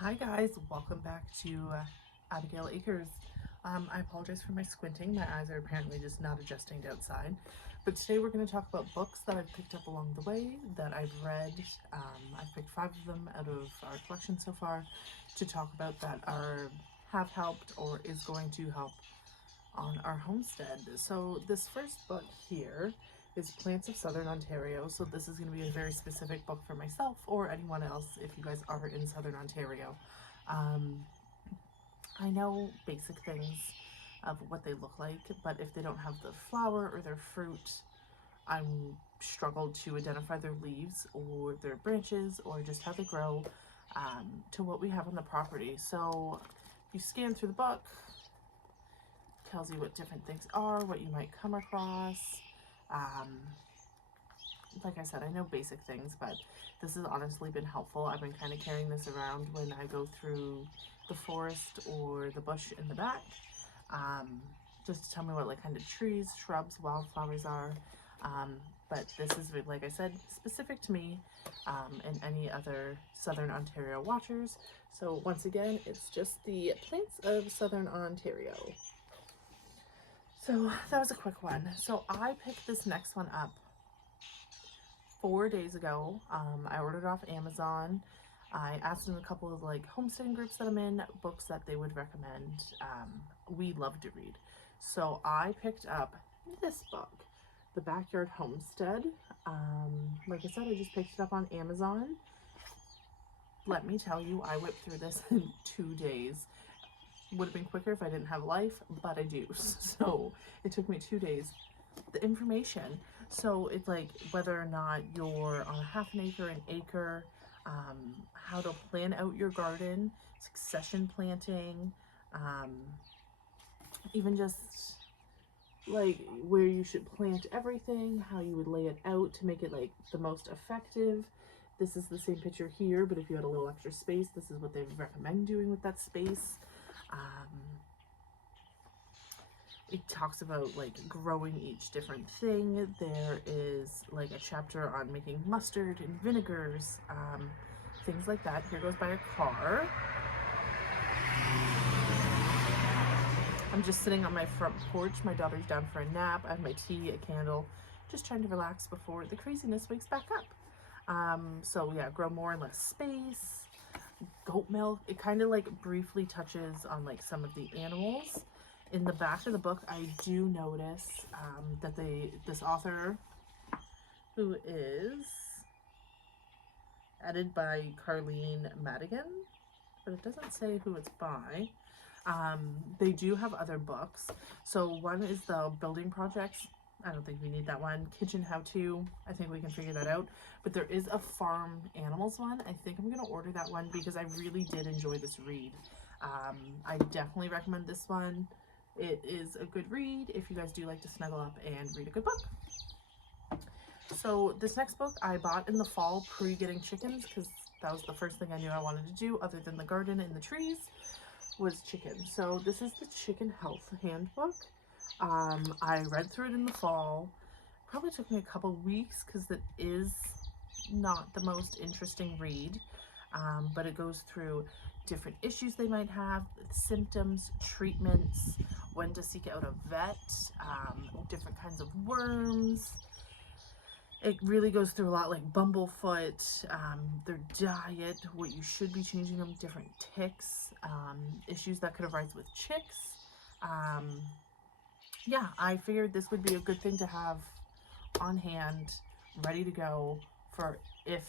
Hi guys, welcome back to Abigail Acres. I apologize for my squinting. My eyes are apparently just not adjusting to outside. But today we're going to talk about books that I've picked up along the way, that I've read. I've picked 5 of them out of our collection so far to talk about that have helped or is going to help on our homestead. So this first book here is Plants of Southern Ontario. So this is going to be a very specific book for myself or anyone else if you guys are in Southern Ontario. Um, I know basic things of what they look like, but if they don't have the flower or their fruit, I'm struggled to identify their leaves or their branches or just how they grow to what we have on the property. So if you scan through the book, tells you what different things are, what you might come across. Um, like I said, I know basic things, but this has honestly been helpful. I've been kind of carrying this around when I go through the forest or the bush in the back, um, just to tell me what like kind of trees, shrubs, wildflowers are. But this is, like I said, specific to me and any other Southern Ontario watchers. So once again, it's just the Plants of Southern Ontario. So that was a quick one. So I picked this next one up 4 days ago. I ordered it off Amazon. I asked in a couple of like homesteading groups that I'm in, books that they would recommend. We love to read. So I picked up this book, The Backyard Homestead. Like I said, I just picked it up on Amazon. Let me tell you, I whipped through this in 2 days. Would have been quicker if I didn't have life, but I do. So it took me 2 days. The information. So it's like whether or not you're on a half an acre, an acre, how to plan out your garden, succession planting, um, even just like where you should plant everything, how you would lay it out to make it like the most effective. This is the same picture here, but if you had a little extra space, this is what they recommend doing with that space. It talks about like growing each different thing. There is like a chapter on making mustard and vinegars, things like that. Here goes by a car. I'm just sitting on my front porch. My daughter's down for a nap. I have my tea, a candle, just trying to relax before the craziness wakes back up. So yeah, grow more in less space. Goat milk. It kind of like briefly touches on like some of the animals. In the back of the book, I do notice that this author, who is edited by Carleen Madigan, but it doesn't say who it's by. They do have other books. So one is the building projects. I don't think we need that one. Kitchen how-to. I think we can figure that out. But there is a farm animals one. I think I'm going to order that one because I really did enjoy this read. I definitely recommend this one. It is a good read if you guys do like to snuggle up and read a good book. So this next book I bought in the fall pre-getting chickens because that was the first thing I knew I wanted to do other than the garden and the trees was chicken. So this is the Chicken Health Handbook. I read through it in the fall. Probably took me a couple weeks because it is not the most interesting read, but it goes through different issues they might have, symptoms, treatments, when to seek out a vet, different kinds of worms. It really goes through a lot, like bumblefoot, their diet, what you should be changing them, different ticks, issues that could arise with chicks. Yeah, I figured this would be a good thing to have on hand, ready to go for if,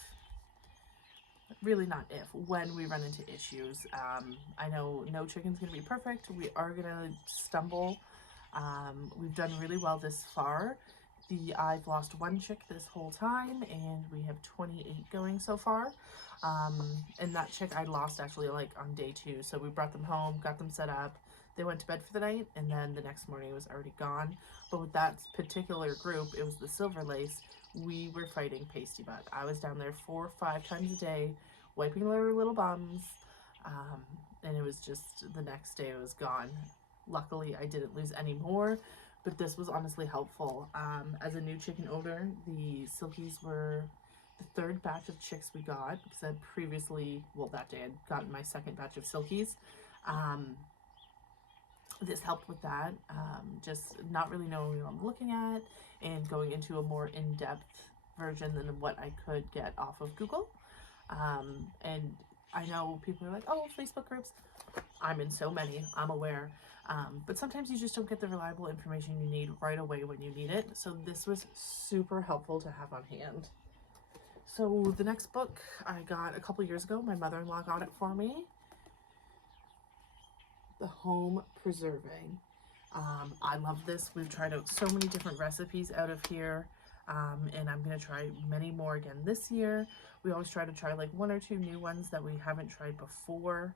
really not if, when we run into issues. I know no chicken's going to be perfect. We are going to stumble. We've done really well this far. I've lost one chick this whole time, and we have 28 going so far. And that chick I lost actually like on day 2. So we brought them home, got them set up. They went to bed for the night, and then the next morning it was already gone. But with that particular group, it was the silver lace. We were fighting pasty butt. I was down there 4 or 5 times a day, wiping their little bums. And it was just the next day it was gone. Luckily, I didn't lose any more, but this was honestly helpful. As a new chicken owner, the silkies were the third batch of chicks we got, because I previously, well, that day I'd gotten my second batch of silkies. This helped with that, just not really knowing what I'm looking at and going into a more in-depth version than what I could get off of Google. And I know people are like, oh, Facebook groups. I'm in so many, I'm aware. But sometimes you just don't get the reliable information you need right away when you need it. So this was super helpful to have on hand. So the next book I got a couple years ago. My mother-in-law got it for me. The Home Preserving. I love this. We've tried out so many different recipes out of here, and I'm going to try many more again this year. We always try to try like 1 or 2 new ones that we haven't tried before.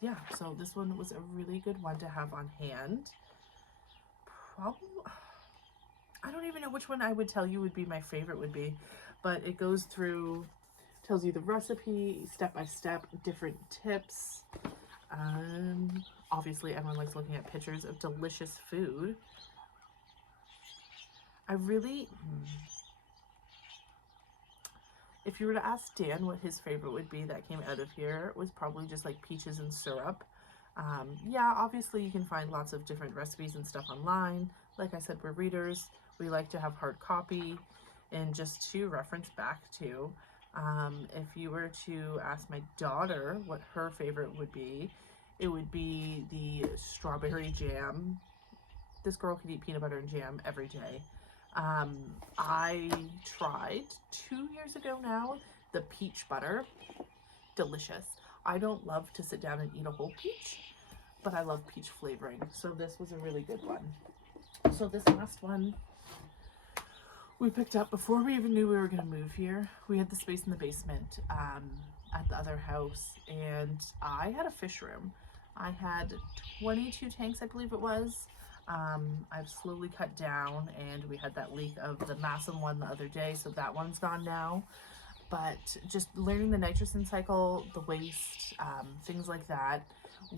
Yeah, so this one was a really good one to have on hand. Probably, I don't even know which one I would tell you would be my favorite would be, but it goes through, tells you the recipe, step by step, different tips. Obviously everyone likes looking at pictures of delicious food. I really, if you were to ask Dan what his favorite would be that came out of here, it was probably just like peaches and syrup. Yeah, obviously you can find lots of different recipes and stuff online. Like I said, we're readers. We like to have hard copy. And just to reference back to, if you were to ask my daughter what her favorite would be, it would be the strawberry jam. This girl could eat peanut butter and jam every day. I tried 2 years ago now, the peach butter. Delicious. I don't love to sit down and eat a whole peach, but I love peach flavoring. So this was a really good one. So this last one we picked up before we even knew we were going to move here. We had the space in the basement at the other house, and I had a fish room. I had 22 tanks, I believe it was. I've slowly cut down, and we had that leak of the massive one the other day, so that one's gone now. But just learning the nitrogen cycle, the waste, things like that,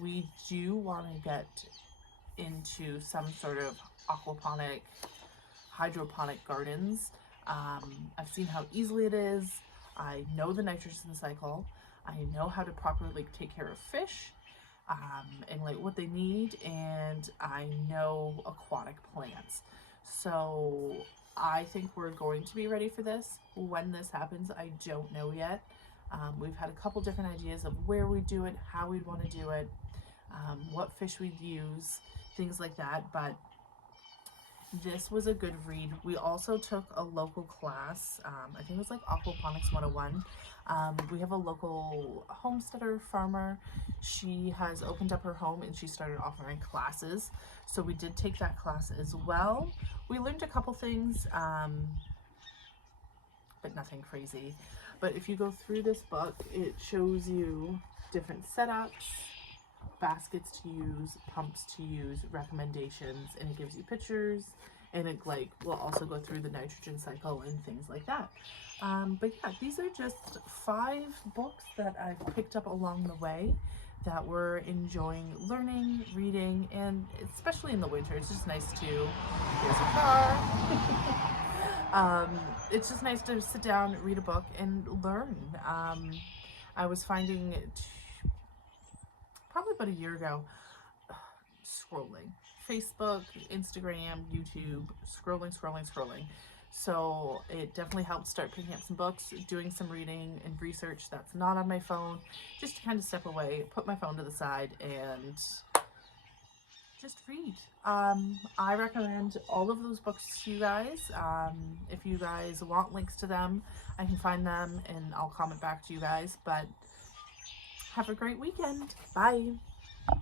we do want to get into some sort of aquaponic, hydroponic gardens. I've seen how easily it is. I know the nitrogen cycle. I know how to properly take care of fish, and like what they need, and I know aquatic plants. So I think we're going to be ready for this. When this happens, I don't know yet. We've had a couple different ideas of where we do it, how we'd want to do it, what fish we'd use, things like that, but this was a good read. We also took a local class, I think it was like Aquaponics 101. We have a local homesteader farmer. She has opened up her home and she started offering classes. So we did take that class as well. We learned a couple things, but nothing crazy. But if you go through this book, it shows you different setups, baskets to use, pumps to use, recommendations, and it gives you pictures, and it like will also go through the nitrogen cycle and things like that. But yeah, these are just 5 books that I've picked up along the way that we're enjoying learning, reading, and especially in the winter, it's just nice to, here's a car. It's just nice to sit down, read a book, and learn. I was finding probably about a year ago, scrolling Facebook, Instagram, YouTube, scrolling. So it definitely helped start picking up some books, doing some reading and research that's not on my phone, just to kind of step away, put my phone to the side, and just read. I recommend all of those books to you guys. If you guys want links to them, I can find them and I'll comment back to you guys. But have a great weekend. Bye.